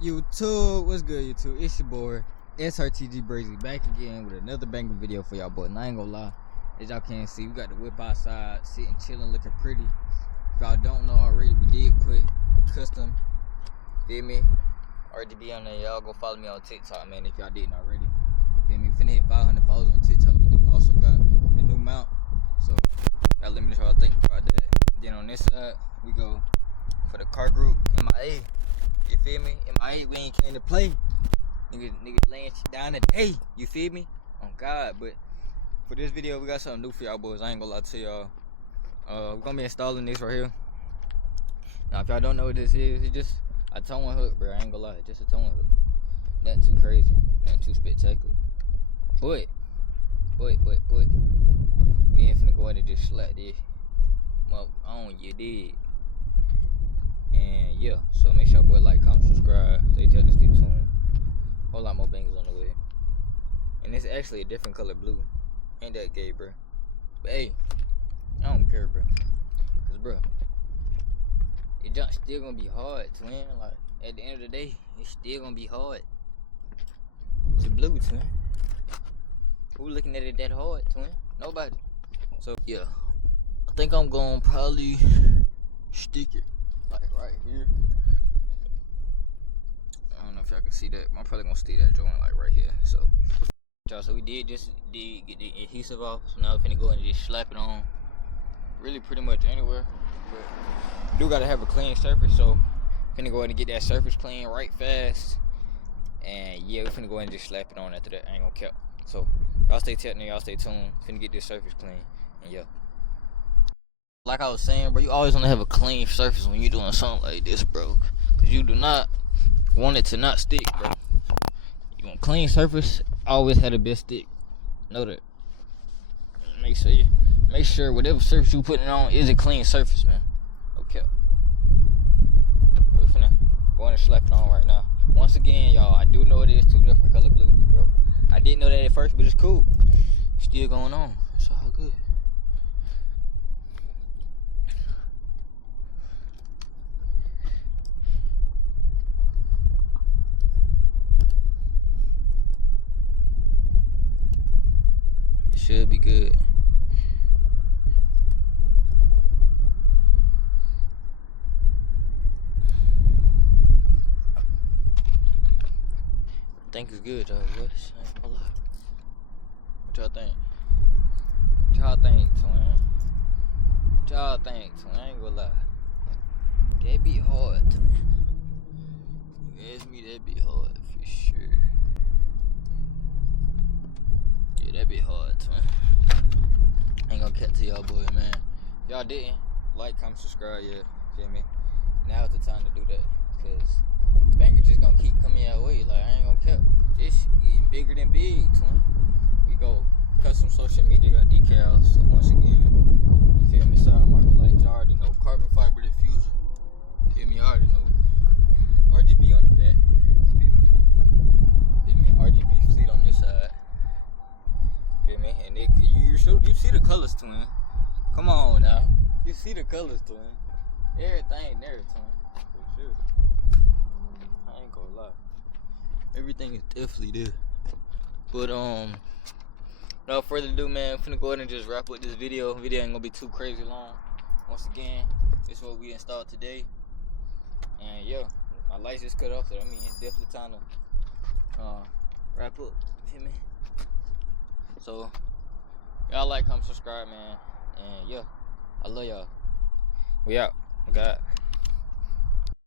YouTube, what's good, YouTube? It's your boy SRTG Brazy back again with another banger video for y'all boy. And I ain't gonna lie, as y'all can see, we got the whip outside, sitting, chilling, looking pretty. If y'all don't know already, we did put custom, feel me, RGB on there. Y'all go follow me on TikTok, man, if y'all didn't already. Feel me, we finna hit 500 followers on TikTok. We do also got the new mount, so y'all let me know what y'all think about that. Then on this side, we go for the car group MIA. You feel me? MIA, we ain't came to play. Niggas laying shit down today. You feel me? On God. But for this video, we got something new for y'all boys. I ain't gonna lie to y'all. We're gonna be installing this right here. Now, if y'all don't know what this is, it's just a towing hook, bro. I ain't gonna lie. Just a towing hook. Nothing too crazy. Nothing too spectacular. But. We ain't finna go in and just slap this on you, dig. And yeah, so make sure boy like, comment, subscribe, stay tuned, stay tuned. Whole lot more bangers on the way. And it's actually a different color blue. Ain't that gay, bro? But hey, I don't care, bro. Cause bro, the junk still gonna be hard, twin. Like at the end of the day, it's still gonna be hard. It's a blue, twin. Who looking at it that hard, twin? Nobody. So yeah, I think I'm gonna probably stick it like right here. I don't know if y'all can see that. I'm probably gonna stick that joint like right here. So we did get the adhesive off. So now we're finna go and just slap it on really pretty much anywhere. But we do gotta have a clean surface, so finna go ahead and get that surface clean right fast. And yeah, we're finna go ahead and just slap it on after that. I ain't gonna cap. So y'all stay tuned, y'all stay tuned. Finna get this surface clean. And yeah. Like I was saying, bro, you always want to have a clean surface when you're doing something like this, bro. Because you do not want it to not stick, bro. You want clean surface, always have the best stick. Know that. Make sure whatever surface you putting it on is a clean surface, man. Okay. We're finna go in and slap it on right now. Once again, y'all, I do know it is two different color blues, bro. I didn't know that at first, but it's cool. Still going on. It's all good. Should be good. I think it's good, y'all. I ain't gonna lie. What y'all think? What y'all think, twin? What y'all think, twin? I ain't gonna lie. That be hard, twin. You ask me, that be hard for sure. Yeah, that be hard, twin. I ain't gonna cut to y'all boy, man. Y'all didn't like, comment, subscribe yet. Feel me? Now's the time to do that. Cause bangers just gonna keep coming your way. Like, I ain't gonna cap. This getting bigger than big, twin. We go custom social media decals. So once again, feel me? Side marker like you already know. Carbon fiber diffuser. Feel me? I already know. RGB on the back. Feel me? Feel me? RGB fleet on this side. Feel me? And you see the colors, twin. Come on now. You see the colors, twin. Everything there, twin. For sure. I ain't gonna lie. Everything is definitely there. But without further ado, man, I'm finna go ahead and just wrap up this video. Video ain't gonna be too crazy long. Once again, this is what we installed today. And yeah, my lights just cut off, so I mean it's definitely time to wrap up. Feel me? So y'all like, comment, subscribe, man. And yeah, I love y'all. We out. God.